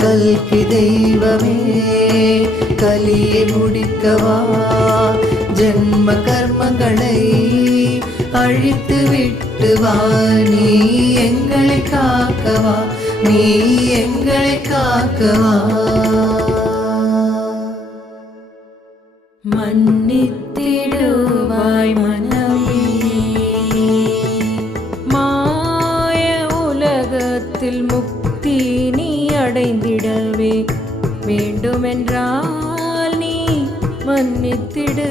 கல்கி தெய்வமே கலியை முடிக்கவா, ஜென்ம கர்மங்களை அழித்து விட்டு வா, நீ எங்களை காக்கவா, நீ எங்களை காக்கவா. மன்னித்திடுவாய் மனமே, மாய உலகத்தில் முக்தி நீ அடைந்திடவே வேண்டுமென்றால் நீ மன்னித்திடு.